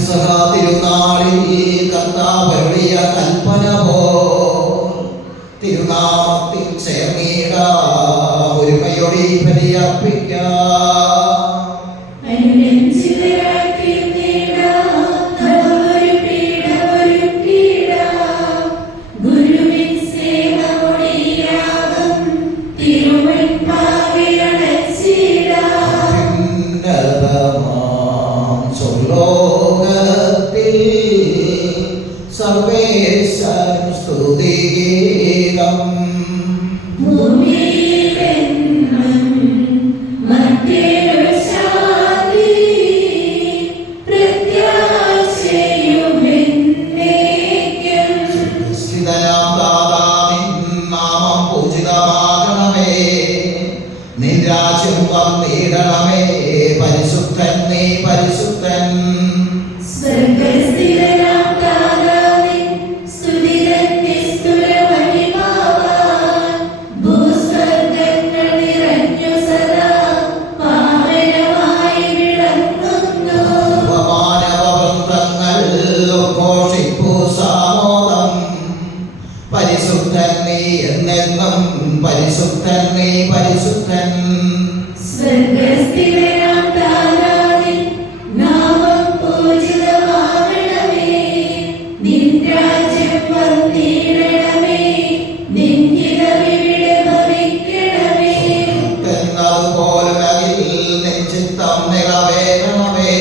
തിരുനാളിൽ കർത്താവരുളിയ കൽപ്പന പോൽ തിരുനാമത്തിൽ ചേർന്നിടാം, ഒരുമയോടെ ബലിയർപ്പിക്കാം. സർവേശ്വരൻ സ്തുതിഗീതം നാമം പൂജിതമാകണമേ, നിൻ രാജ്യം വന്നിടണമേ, പരിശുദ്ധൻ നീ പരിശുദ്ധൻ. പരിശുദ്ധൻ നീ എന്നെന്നും പരിശുദ്ധൻ നീ പരിശുദ്ധൻ. നാമം പൂജിതമാകണമേ, നിൻ രാജ്യം വന്നിടണമേ, നിൻ ഹിതം ഇവിടെ ഭവിക്കണമേ. എന്നതുപോലുലകിൽ നിൻ ചിത്തം നിറവേറണമേ,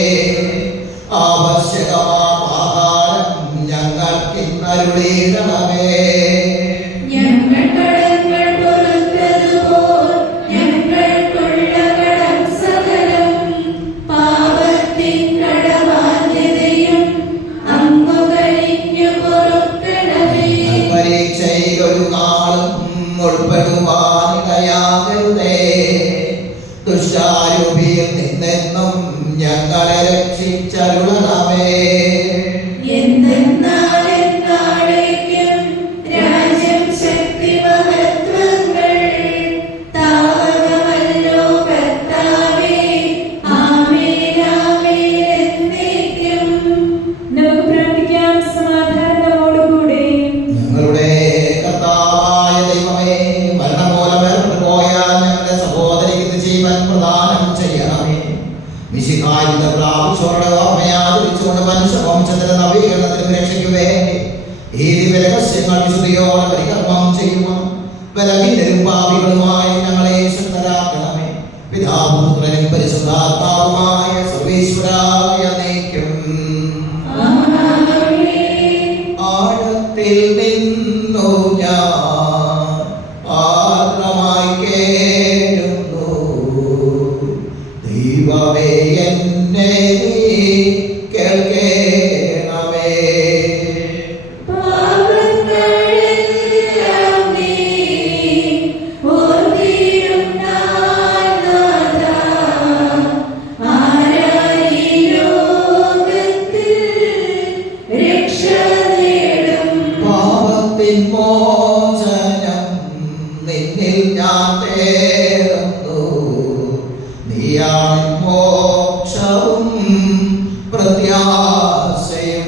ആവശ്യകമാം ആഹാരം ഞങ്ങൾക്കിന്നരുളിയിടണമേ. പരീക്ഷയിലൊരു നാളും ഉൾപ്പെടുവാനിടയാകരുതേ, ദുഷ്ടാരൂപിയിൽ നിന്നെന്നും ഞങ്ങളെ രക്ഷിച്ചരുളണമേ. മനുഷ്യവംശത്തിന്റെ നവീകരണത്തിനും രക്ഷയ്ക്കു വേണ്ടി ഈ ദിവ്യരഹസ്യങ്ങൾ വിശുദ്ധിയോടെ പരികർമ്മം ചെയ്യുവാൻ ബലഹീനരും പാപികളുമായി ഞങ്ങളെ ശക്തരാക്കണമേ. പിതാവും പുത്രനും പരിശുദ്ധാത്മാവുമായ സർവേശ്വരായ എന്നേക്കും. ആഴത്തിൽ നിന്നു ഞാൻ ആർദ്രമായി കേഴുന്നു, ദൈവമേ എന്നെ കേൾക്കണമേ. പാപത്തിൻ മോചനം നിന്നിൽ ഞാൻ തേടുന്നു, നീയാണ് മോക്ഷവും പ്രത്യാശയും.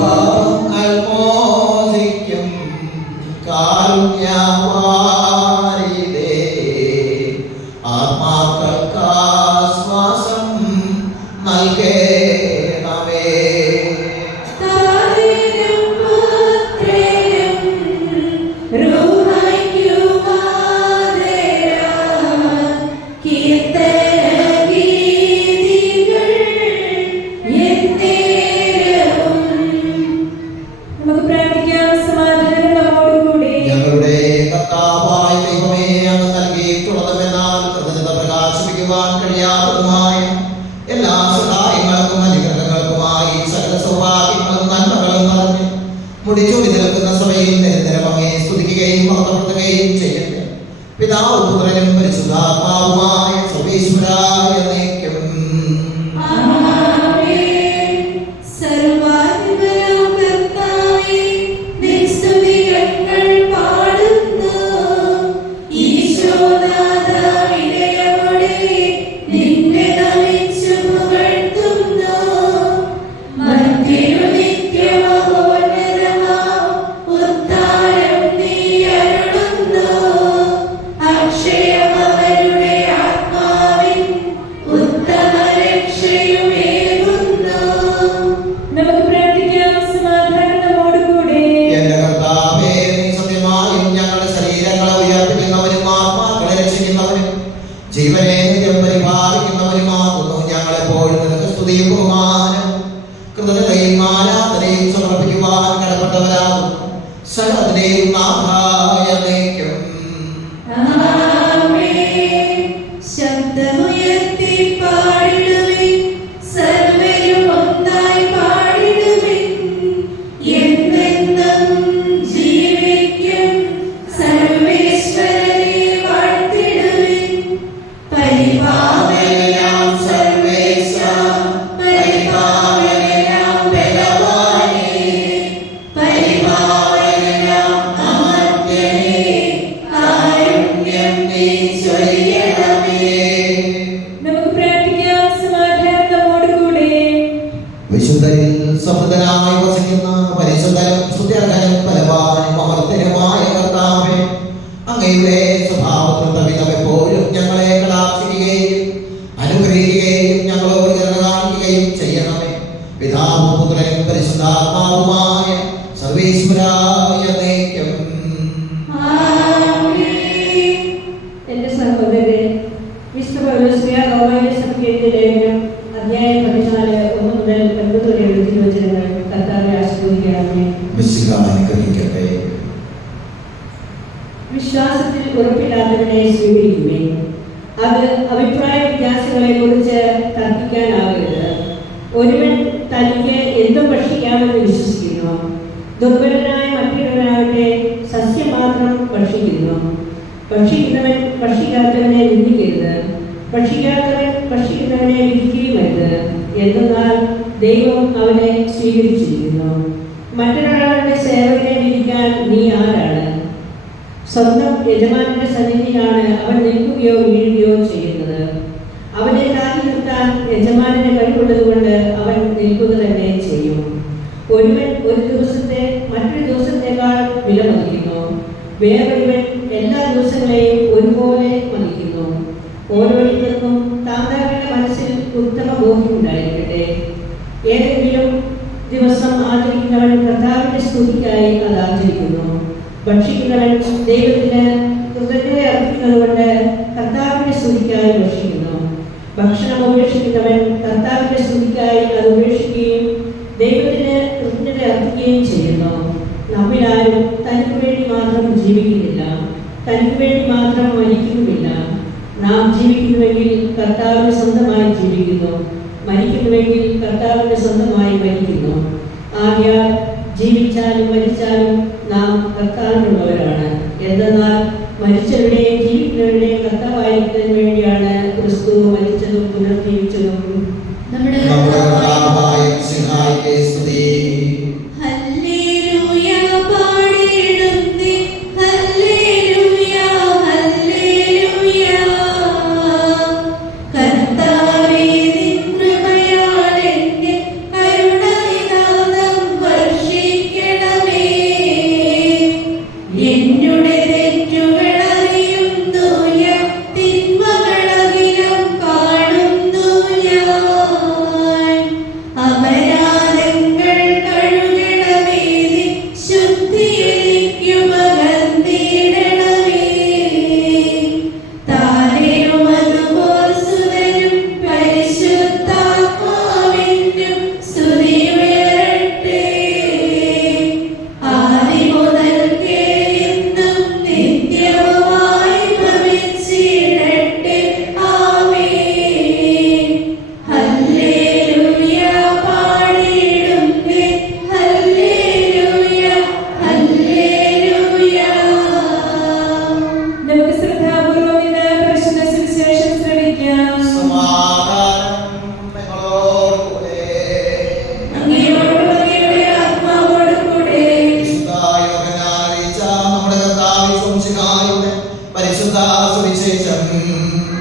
പാപങ്ങൾ മോചിക്കും കാരുണ്യവാരിധേ, ആത്മാക്കൾക്ക് ആശ്വാസം നൽകണമേ. ഞങ്ങളുടെ കർത്താവായ ദൈവമേ, അങ്ങ് നൽകിയിട്ടുള്ളതുമെന്നാൽ കൃതജ്ഞത പ്രകാശിപ്പിക്കുവാൻ കഴിയാത്തതുമായ എല്ലാ സഹായങ്ങൾക്കും അനുഗ്രഹങ്ങൾക്കുമായി സകല സൗഭാഗ്യങ്ങളും നന്മകളും നിറഞ്ഞ് മുടിച്ചൂടി നിൽക്കുന്ന സഭയിൽ നിരന്തരം അങ്ങയെ സ്തുതിക്കുകയും മഹത്വപ്പെടുത്തുകയും ചെയ്യട്ടെ. പിതാവും പുത്രനും പരിശുദ്ധാത്മാവുമായ സർവേശ്വരായ എന്നേക്കും. ആമേൻ. സ്തുതിയും ബഹുമാനം കൃതജ്ഞതയും ആരാധനയും സമർപ്പിക്കുവാൻ കടപ്പെട്ടവരാകും. സകലത്തിനെയും നാഥായ നയിക്കും. ശബ്ദമുയർത്തി പാടിടുവിൻ, സർവ്വരും ഒന്നായി പാടിടുവിൻ. എന്നെന്നും ജീവിക്കും സർവേശ്വരനെ വാഴ്ത്തിടുവിൻ. പരിപാവനാം സർവേശ, പരിപാവനാം ബലവാനേ, പരിപാവനാം അമർത്യനേ, കാരുണ്യം നീ ചൊരിയണമേ. നമുക്ക് പ്രാർത്ഥിക്കാം. സമാധാനം നമ്മോടുകൂടെ. വിശുദ്ധരിൽ സമൃദ്ധനായി വസിക്കുന്ന പരിശുദ്ധനും സ്തുത്യർഹനും ബലവാനും അമർത്യനുമായ കർത്താവേ, അങ്ങയുടെ സ്വഭാവത്തിൽ തവിധം എപ്പോഴും ഞങ്ങളെ കടാക്ഷിക്കുകയും അനുഗ്രഹിക്കുകയും ഞങ്ങളോട് കരുണ കാണിക്കുകയും ചെയ്യണമേ. പിതാവും പുത്രനും പരിശുദ്ധാത്മാവുമായ സർവേശ്വരായ നയിക്കും. എന്റെ സഹോദരരെ, വിശുദ്ധ പൗലോസ്ലീഹ റോമയിലെ സഭയ്ക്ക് എഴുതിയ ലേഖനം അധ്യായം 14 1 മുതൽ 9 വരെ എഴുതിയ വചനങ്ങൾ കർത്താവെ ആശീർവദിക്കണമേ. അനുഗ്രഹിക്കട്ടെ. വിശ്വാസത്തിൽ ഉറപ്പില്ലാത്തവനെ സ്വീകരിക്കുമേ. അത് അഭിപ്രായ വ്യത്യാസങ്ങളെ കുറിച്ച് തർക്കിക്കാനാകരുത്. ഒരുവൻ തനിക്ക് എന്തും ഭക്ഷിക്കാമെന്ന് വിശ്വസിക്കുന്നു. ദുർബലനായ മറ്റൊരുവനാകട്ടെ സസ്യം മാത്രം ഭക്ഷിക്കുന്നു. ഭക്ഷിക്കുന്നവൻ ഭക്ഷിക്കാത്തവനെ നിന്ദിക്കരുത്. ഭക്ഷിക്കാത്തവൻ ഭക്ഷിക്കുന്നവനെ വിധിക്കുകയുമരുത്. എന്തെന്നാൽ ദൈവം അവനെ സ്വീകരിച്ചിരിക്കുന്നു. മറ്റൊരാളുടെ സേവകനെ വിധിക്കാൻ നീ ആരാണ്? സ്വന്തം യജമാനന്റെ സന്നിധിയിലാണ് അവൻ നിൽക്കുകയോ വീഴുകയോ ചെയ്യുന്നത്. അവനെ താങ്ങി നിർത്താൻ യജമാനന്റെ കഴിവുള്ളത് കൊണ്ട് അവൻ നിൽക്കുക തന്നെ ചെയ്യും. ഒരുവൻ ഒരു ദിവസത്തെ മറ്റൊരു ദിവസത്തേക്കാൾ വിലമതിക്കുന്നു. വേറൊരുവൻ എല്ലാ ദിവസങ്ങളെയും ഒരുപോലെ മതിക്കുന്നു. ഓരോരുത്തർക്കും താങ്കളുടെ മനസ്സിൽ ഉത്തമ ബോധ്യമുണ്ടായിരിക്കട്ടെ. ഏതെങ്കിലും ദിവസം ആചരിക്കുന്നവൻ കർത്താവിന്റെ സ്തുതിക്കായി അത് ആചരിക്കുന്നു. ഭക്ഷിക്കുന്നവൻ ദൈവത്തിന് കൃതജ്ഞത അർപ്പിക്കുന്നത് കൊണ്ട് കർത്താവിന്റെ സ്തുതിക്കായി ഭക്ഷിക്കുന്നു. ഭക്ഷണം ഉപേക്ഷിക്കുന്നവൻ കർത്താവിന്റെ സ്തുതിക്കായി അത് ഉപേക്ഷിക്കുകയും ദൈവത്തിന് കൃതജ്ഞത അർപ്പിക്കുകയും ചെയ്യുന്നു. നമ്മിലാരും തനിക്ക് വേണ്ടി മാത്രം ജീവിക്കുന്നില്ല, തനിക്ക് വേണ്ടി മാത്രം മരിക്കുന്നുമില്ല. നാം ജീവിക്കുന്നുവെങ്കിൽ കർത്താവിന് സ്വന്തമായി ജീവിക്കുന്നു, മരിക്കുന്നുവെങ്കിൽ കർത്താവിന് സ്വന്തമായി മരിക്കുന്നു. ആകയാൽ ജീവിച്ചാലും മരിച്ചാലും നാം കർത്താവിനുള്ളവരാണ്. എന്തെന്നാൽ മരിച്ചവരുടെയും ജീവിക്കുന്നവരുടെയും കർത്താവായിരിക്കുന്നതിന് വേണ്ടിയാണ് ക്രിസ്തു മരിച്ചതും പുനർജീവിച്ചതും. നമ്മുടെ കർത്താവായ മിശിഹായ്ക്ക് സ്തുതി. ഹല്ലേലൂയ പാടിടുന്നേ, ഹല്ലേലൂയ ഹല്ലേലൂയ. കർത്താവേ നിൻ കൃപയാൽ എന്നെ കരുണനിനാദം വർഷിക്കണമേ. എന്നുടെ തെറ്റുകൾ അറിയുന്നു ഞാൻ, തിന്മകളകിലും കാണുന്നു ഞാൻ. അപരാധങ്ങൾ കഴുകണമേ, ശുദ്ധി എനിക്കു പകർന്നിടണമേ. താരനും അതുപോൽ സുതനും പരിശുദ്ധാത്മാവിനും സ്തുതിയുയരട്ടെ. ആദിമുതൽക്കേ എന്നും നിത്യവുമായി ഭവിച്ചിടട്ടെ. ആമേൻ. ഹല്ലേലൂയ പാടിടുന്നേ, ഹല്ലേലൂയ ഹല്ലേലൂയ. നമുക്ക് ശ്രദ്ധാപൂർവം ഇന്ന് പരിശുദ്ധ സുവിശേഷം ശ്രവിക്കാം. സമാധാനം നിങ്ങളോടുകൂടെ. അങ്ങയോടും അങ്ങയുടെ ആത്മാവോടും കൂടെ. വിശുദ്ധ യോഹന്നാൻ അറിയിച്ച നമ്മുടെ കർത്താവ് മിശിഹായുടെ പരിശുദ്ധ സുവിശേഷം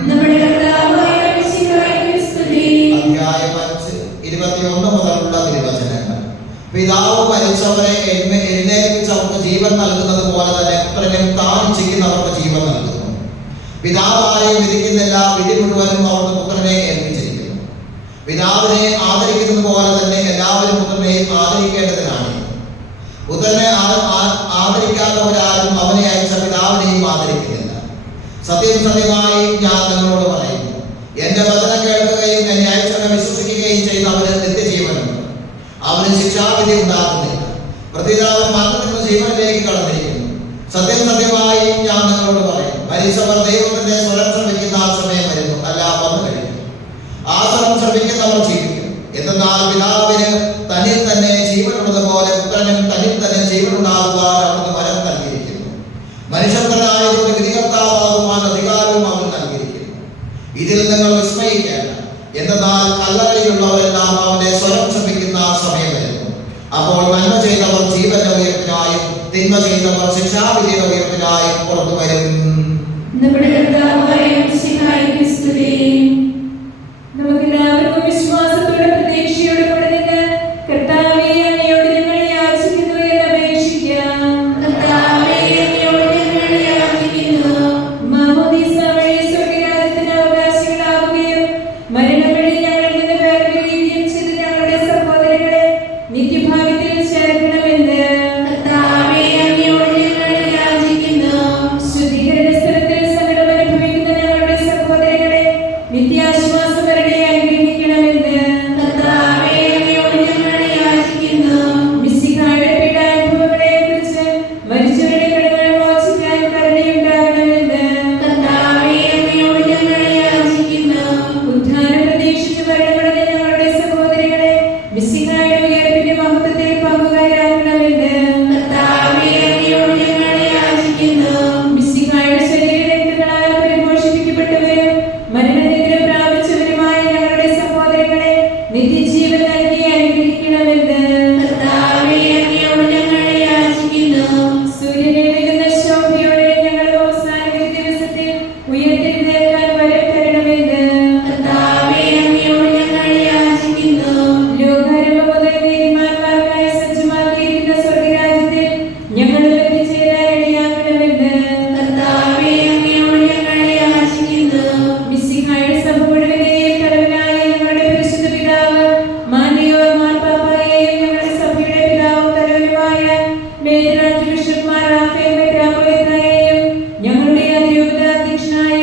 നമ്മുടെ കർത്താവായ മിശിഹായ്ക്ക് സ്തുതി. അധ്യായം 5 21 മുതലുള്ള തിരുവചനങ്ങൾ. പിതാവ് മരിച്ചവരെ എഴുന്നേൽപ്പിച്ചവർക്ക് ജീവൻ നൽകുന്നത് പോലെ തന്നെ പുത്രനും താൻ ചെയ്യുന്നവർക്ക് ജീവൻ നൽകുന്നു. പിതാവാരെയും വിധിക്കുന്നില്ല, വിധി മുഴുവനും അവർക്ക് പുത്രനെ ഏൽപ്പിച്ചിരിക്കുന്നു. പിതാവിനെ ആദരിക്കുന്നത് പോലെ തന്നെ എല്ലാവരും പുത്രനെയും ആദരിക്കേണ്ടതിനാണ്. പുത്രനെ ആദരിക്കാത്തവരാരും അവനെ അയച്ച പിതാവിനെയും ആദരിക്കുന്നില്ല. സത്യം സത്യമായി ഞാൻ നിങ്ങളോട് പറയുന്നു, എന്റെ വചനം കേൾക്കുകയും എന്നെ അയച്ചവനെ വിശ്വസിക്കുകയും ചെയ്യുന്നവന് നിത്യജീവനുണ്ട്. അവന് ശിക്ഷാവിധി ഉണ്ടാകുന്നില്ല. പ്രതിതാവൻ മരണത്തിൽ നിന്ന് ജീവനിലേക്ക് കടന്നിരിക്കുന്നു. സത്യം സത്യമായി ഞാൻ നിങ്ങളോട് പറയും, മരിച്ചവർ ദൈവത്തിന്റെ സ്വരം ശ്രമിക്കുന്ന ആ സമയം വരുന്നു, അല്ല വന്നു കഴിഞ്ഞു. ആ സ്വരം ശ്രമിക്കുന്നവർ ജീവിക്കും. എന്നാൽ പിതാവിന് തന്നിൽ തന്നെ ജീവനുള്ളത് പോലെ പുത്രനും തന്നിൽ തന്നെ ജീവനുണ്ടാകുവാൻ അവർക്ക് വരം നൽകിയിരിക്കുന്നു. മനുഷ്യപുത്രനായതുകൊണ്ട് വിധികർത്താവാകുവാൻ അധികാരവും അവൻ നൽകിയിരിക്കുന്നു. ഇതിൽ നിങ്ങൾ വിസ്മയിക്കേണ്ട. എന്നാൽ കല്ലറയിലുള്ളവരെല്ലാം അവന്റെ സ്വരം ശ്രമിക്കുന്ന സമയം വരുന്നു. അപ്പോൾ നന്മ ചെയ്തവർ ജീവന്റെ ഉയർപ്പിനായും തിന്മ ചെയ്തവർ ശിക്ഷാവിധിയുടെ ഉയർപ്പിനായും പുറത്തു വരും. നമ്മുടെ കർത്താവായ മിശിഹായ്ക്ക് സ്തുതി. നമുക്കെല്ലാവർക്കും വിശ്വാസത്തോടെ പ്രതീക്ഷയോടെ കൂടെ നിന്ന് കർത്താവേ അങ്ങയോട് ഞങ്ങൾ യാചിക്കുന്നു എന്ന് അപേക്ഷിക്കാം. കർത്താവേ അങ്ങയോട് ഞങ്ങൾ യാചിക്കുന്നു. മാമോദീസ വഴി സ്വർഗ്ഗരാജ്യത്തിന് അവകാശികളാവുകയും മരണം വഴി ഞങ്ങളിൽ നിന്ന് വേർപിരിയുകയും ചെയ്ത ഞങ്ങളുടെ സഹോദരങ്ങളെ നിത്യഭാഗ്യത്തിൽ ചേർക്കണമെന്ന് കർത്താവേ അങ്ങയോട് ഞങ്ങൾ യാചിക്കുന്നു. ശുദ്ധീകരണ സ്ഥലത്തിൽ സങ്കടം അനുഭവിക്കുന്ന ഞങ്ങളുടെ സഹോദരങ്ങളെ നിത്യാശ്വാസം വരട്ടെ അനുഗ്രഹിക്കണമെന്ന് കർത്താവേ അങ്ങയോട് ഞങ്ങൾ യാചിക്കുന്നു. മിശിഹായുടെ പീഡാനുഭവങ്ങളെ കുറിച്ച് മരിച്ചവരുടെ കടങ്ങൾ മോചിക്കാൻ കരുണയുണ്ടാകണമെന്ന് കർത്താവേ അങ്ങയോട് ഞങ്ങൾ യാചിക്കുന്നു. ഉദ്ധാനം പ്രതീക്ഷിച്ച് മരണമടഞ്ഞ ഞങ്ങളുടെ സഹോദരങ്ങളെ മിശിഹായുടെ ഉയർപ്പിന്റെ മഹത്വത്തിൽ പങ്കുകാരാക്കണമെന്ന് കർത്താവേ അങ്ങയോട് ഞങ്ങൾ യാചിക്കുന്നു. മിശിഹായുടെ ശരീരരക്തങ്ങളാൽ പരിപോഷിപ്പിക്കപ്പെട്ടവരും മരണനിദ്ര പ്രാപിച്ചവരുമായ ഞങ്ങളുടെ സഹോദരങ്ങളെ നിത്യജീവൻ നൽകി അനുഗ്രഹിക്കണമെന്ന് കർത്താവേ അങ്ങയോട് ഞങ്ങൾ യാചിക്കുന്നു. സൂര്യനെ വെല്ലുന്ന ശോഭയോടെ ഞങ്ങൾ അവസാന ദിവസത്തിൽ ഉയർത്തെഴുന്നേൽക്കാൻ വരം തരണമെന്ന് കർത്താവേ അങ്ങയോട് ഞങ്ങൾ യാചിക്കുന്നു. ലോകാരംഭം മുതൽ നീതിമാന്മാർക്കായി സജ്ജമാക്കിയിരിക്കുന്ന സ്വർഗ്ഗരാജ്യത്തിൽ ഞങ്ങൾ എത്തിച്ചേരാൻ ഇടയാക്കണമെന്ന് കർത്താവേ അങ്ങയോട് ഞങ്ങൾ യാചിക്കുന്നു. മിശിഹായുടെ സഭ മുഴുവനെയും തലവനായ ഞങ്ങളുടെ പരിശുദ്ധ പിതാവ് മാന്യയോർ മാർപ്പാപ്പായെയും ഞങ്ങളുടെ സഭയുടെ പിതാവും തലവനുമായ മേജർ ബിഷപ്പ്മാർ റാഫേൽ മെത്രാപ്പൊലീത്തായെയും ഞങ്ങളുടെ അതിരൂപത അധ്യക്ഷനായ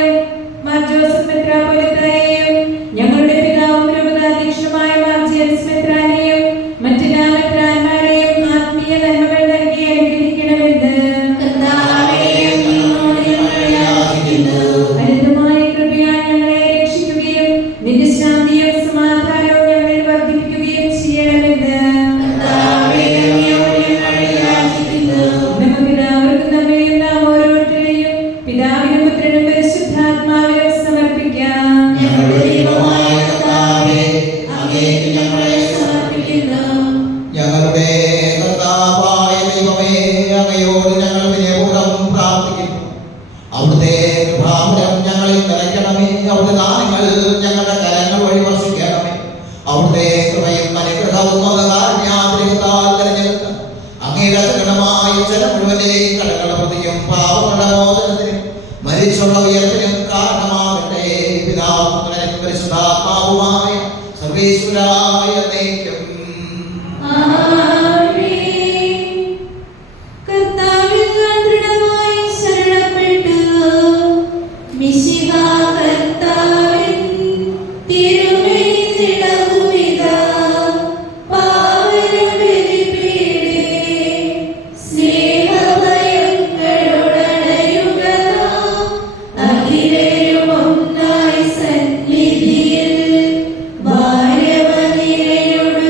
മാർ ജോസഫ് മെത്രാപ്പൊലീത്തായെയും ഞങ്ങളുടെ പിതാവും രൂപതാധ്യക്ഷനുമായ മാർ ജെയിംസ് മെത്രാനെയും മറ്റെല്ലാ മെത്രാന്മാരെയും ആത്മീയ നന്മകൾ നൽകി അനുഗ്രഹിക്കണമെന്ന് കർത്താവേ അങ്ങയോട് ഞങ്ങൾ യാചിക്കുന്നു. അനന്തമായ കൃപയാൽ ഞങ്ങളെ രക്ഷിക്കുകയും നിന്റെ ശാന്തിയും സമാധാനവും ഞങ്ങളിൽ വർദ്ധിപ്പിക്കുകയും ചെയ്യണമെന്ന് കർത്താവേ അങ്ങയോട് ഞങ്ങൾ യാചിക്കുന്നു. നമുക്കെല്ലാവർക്കും നമ്മയും നാം ഓരോരുത്തരെയും പിതാവിനും പുത്രനും പരിശുദ്ധാത്മാവിനും സമർപ്പിക്കാം. ഞങ്ങളുടെ ദൈവമായ കർത്താവേ, അങ്ങേക്ക് ഞങ്ങളെ സമർപ്പിക്കുന്നു. ഞങ്ങളുടെ കർത്താവായ ദൈവമേ, അങ്ങയോട് ഞങ്ങൾ വിനയപൂർവ്വം പ്രാർത്ഥിക്കുന്നു. അവിടുത്തെ കൃപാവരം ഞങ്ങളിൽ നിറയ്ക്കണമേ. അവിടുത്തെ ദാനങ്ങൾ ഞങ്ങളുടെ കരങ്ങൾ വഴി വർഷിക്കണമേ. അവിടുത്തെ കൃപയും അനുഗ്രഹവും കാരുണ്യാതിരികത്താൽ തിരഞ്ഞെടുത്ത അങ്ങയുടെ ഗണമായ ജനം മുഴുവനെയും കടങ്ങളുടെ പ്രതിയും പാപങ്ങളുടെ മോചനത്തിനും മരിച്ചുള്ള ഉയർപ്പിനും കാരണമാകട്ടെ. പിതാവും പുത്രനും പരിശുദ്ധാത്മാവുമായ സർവേശ്വരായ എന്നേക്കും. ആമേൻ. കർത്താവിൽ ഞാൻ ദൃഢമായി ശരണപ്പെട്ടു. മിശിഹാ കർത്താവിൻ തിരുമേനി തിളങ്ങുമിതാ. പാവനബലിപീഠേ സ്നേഹഭയങ്ങളോടണയുക നാം. അഖിലരും ഒന്നായി സന്നിധിയിൽ ഭാര്യമനിരയോട്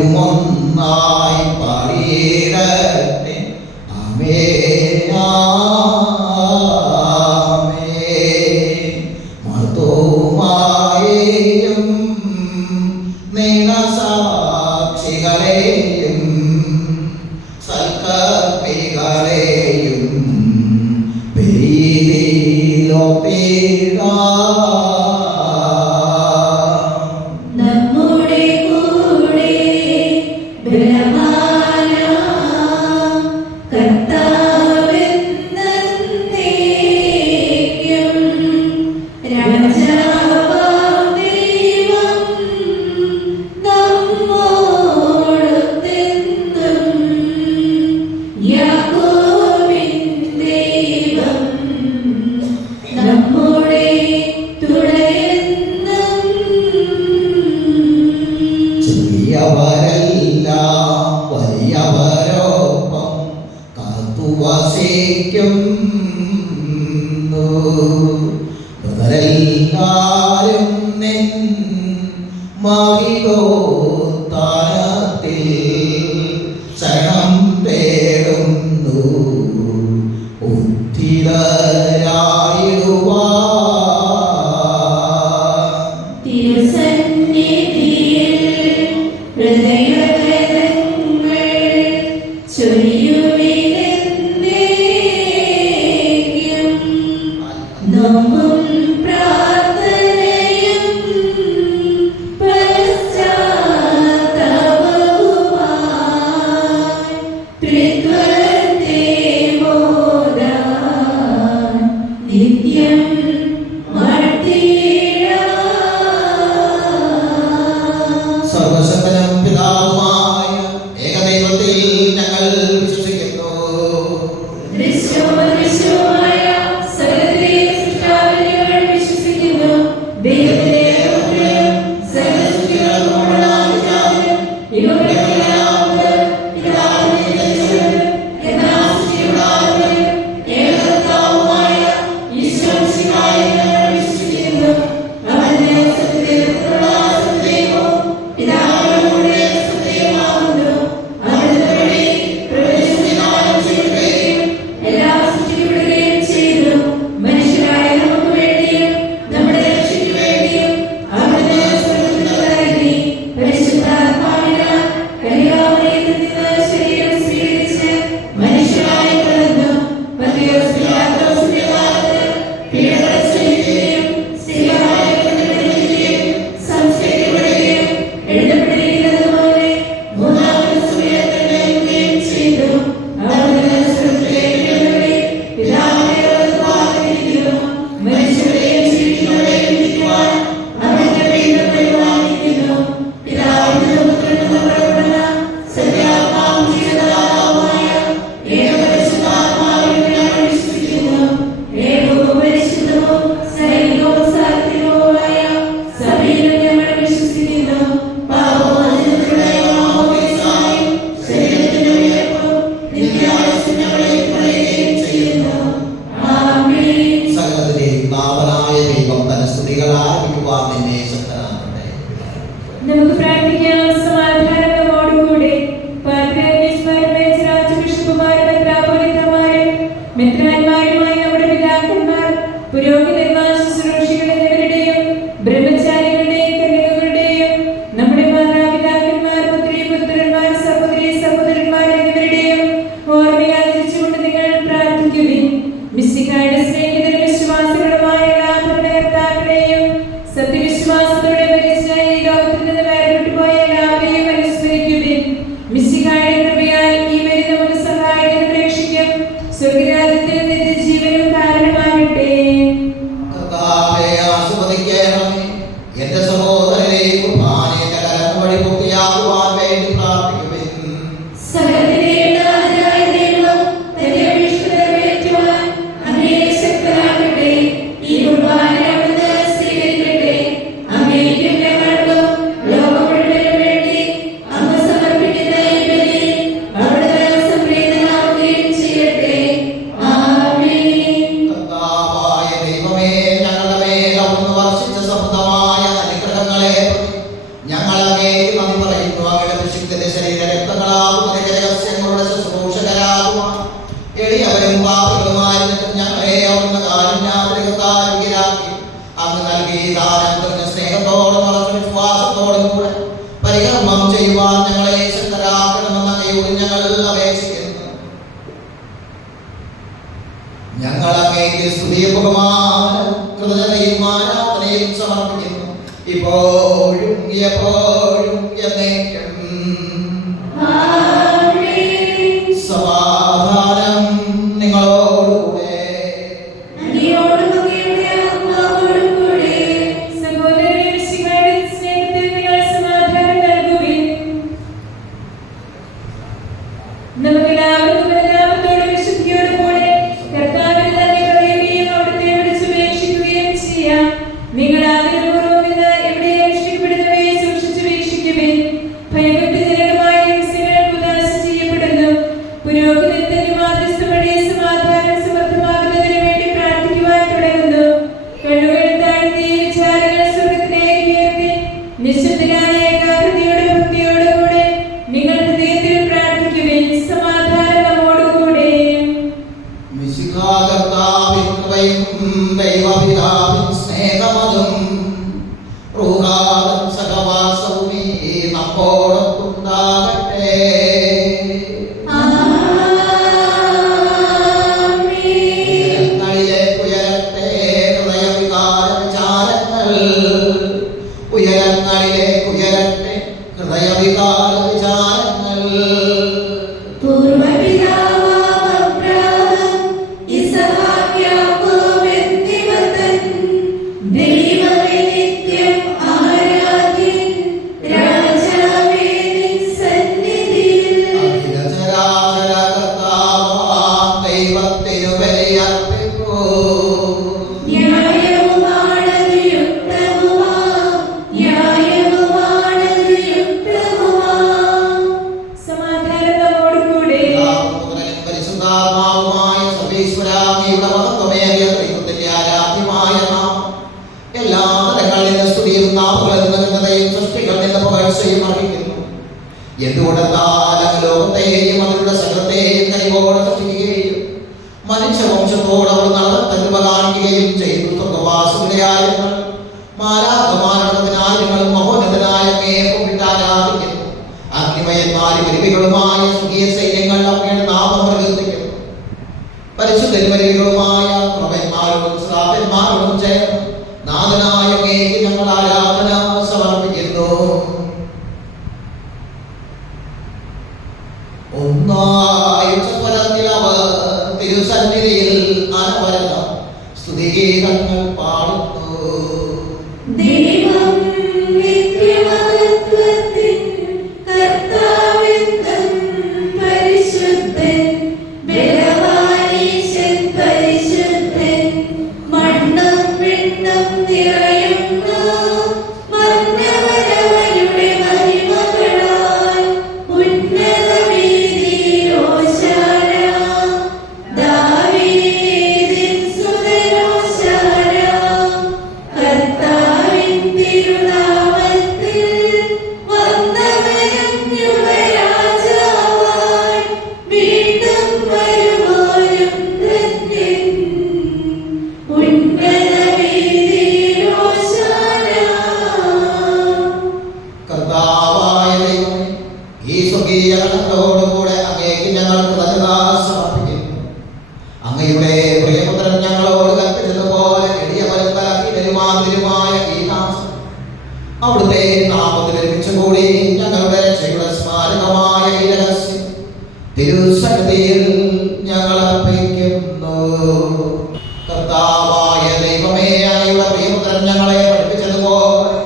ഇരുവരുമൊന്നായി പാടിയിടട്ടെ. ആമേൻ ആമേൻ. മർത്തോമായെയും സാക്ഷികളെയും സൽക്കർമ്മികളെയും നമ്മുടെ കൂടെ ബലവാന കർത്താവെന്നേക്കും രാജാവാം ദൈവം നമ്മോടൊത്തെന്നും യാക്കോബിൻ ദൈവം നമ്മുടെ തുടരെന്നും. ചെറിയവരെല്ലാം വലിയവരൊപ്പം കാത്തുവസിക്കും. മൃതരെല്ലാരും നിൻ മഹിതോത്താനത്തിൽ ശരണം തേടുന്നു. ഉദ്ധിതരായിടുവാൻ തിരുസന്നിധിയിൽ ഹൃദയകരങ്ങൾ ചൊരിയുവിനെന്നേക്കും. നോമ്പും പ്രാർത്ഥനയും പശ്ചാത്താപവുമായി ത്രിത്വത്തെ മോദാൻ നിത്യം സർവശക്തനും പിതാവും ക്രിസ്തുവിന്റെ ശരീര രക്തങ്ങളാകുന്ന രഹസ്യങ്ങളുടെ ശുശ്രൂഷകരാകുവാൻ എളിയവരും പാപികളുമായിരുന്നിട്ടും ഞങ്ങളെ അവിടുന്ന് കാരുണ്യാതിരകത്താക്കി അങ്ങ് നൽകി ദാനത്തിന് സ്നേഹത്തോടും വിശ്വാസത്തോടും കൂടെ പരികർമ്മം ചെയ്യുവാൻ ഞങ്ങളെ ശക്തരാക്കണമെന്ന് അങ്ങയോട് ഞങ്ങൾ അപേക്ഷിക്കുന്നു. ഞങ്ങൾ അങ്ങേക്ക് സ്തുതിയും ബഹുമാനവും കൃതജ്ഞതയും ആരാധനയും സമർപ്പിക്കുന്നു, ഇപ്പോഴും എപ്പോഴും എന്നേക്കും. സമാധാനം നിങ്ങളോടുകൂടെ. ലോകത്തെയും അവരുടെ സകലത്തെയും കനിവോടെ സൃഷ്ടിക്കുകയും മനുഷ്യവംശത്തോട് അവർ നടത്തരുവ കാണിക്കുകയും ചെയ്തു. സ്വർഗവാസികളായ മാലാഖമാരണത്തിനാര്യങ്ങളും മഹോന്നതനായ അങ്ങേയപ്പം ആരാധിക്കുന്നു. അഗ്നിമയന്മാരും ഗരിവികളുമായ സ്വർഗീയ സൈന്യങ്ങൾ അങ്ങയുടെ നാമം പ്രകീർത്തിക്കുന്നു. പരിശുദ്ധന്മാരുമായ പ്രഭന്മാരോടും ശ്രാപന്മാരോടും ചേർന്ന് നാഥനായ അങ്ങേക്ക് ഞങ്ങൾ ആരാധന സമർപ്പിക്കുന്നു. തിരുസന്നിധിയിൽ അനവരതം സ്തുതിഗീതങ്ങൾ പാടുന്നു. ദൈവം നിത്യമഹത്വത്തിൻ കർത്താവെന്നും പരിശുദ്ധൻ, ബലവാനീശൻ പരിശുദ്ധൻ, മണ്ണും വിണ്ണും നിറയുന്നു മന്നവരവരുടെ മഹിമകളാൽ. ഉന്നത വീതിയിൽ ഓശാന, ദാവീദിൻ സുതൻ ഓശാന. കർത്താവിൻ തിരുനാമത്തിൽ വന്നവനും യുവരാജാവായി വീണ്ടും വരുവാനും ധന്യൻ. ഉന്നത വീതിയിൽ ഓശാന. കർത്താവായ ദൈവമേ, ഈ സ്വർഗീയ ഗണങ്ങളോടുകൂടെ അങ്ങേക്ക് ഞങ്ങൾ കൃതജ്ഞത സമർപ്പിക്കുന്നു. അങ്ങയുടെ പ്രിയപുത്രൻ ഞങ്ങളോട് കൽപ്പിച്ചതുപോലെ എളിയവരും ബലഹീനരുമായ ഈ ദാസൻ അവിടുത്തെ നാമത്തിൽ ഒരുമിച്ച് കൂടി ഞങ്ങളുടെ രക്ഷയുടെ സ്മാരകമായ ഈ രഹസ്യം തിരുസന്നിധിയിൽ ഞങ്ങൾ അർപ്പിക്കുന്നു. കർത്താവായ ദൈവമേ, അങ്ങയുടെ പ്രിയപുത്രൻ ഞങ്ങളെ പഠിപ്പിച്ചതുപോലെ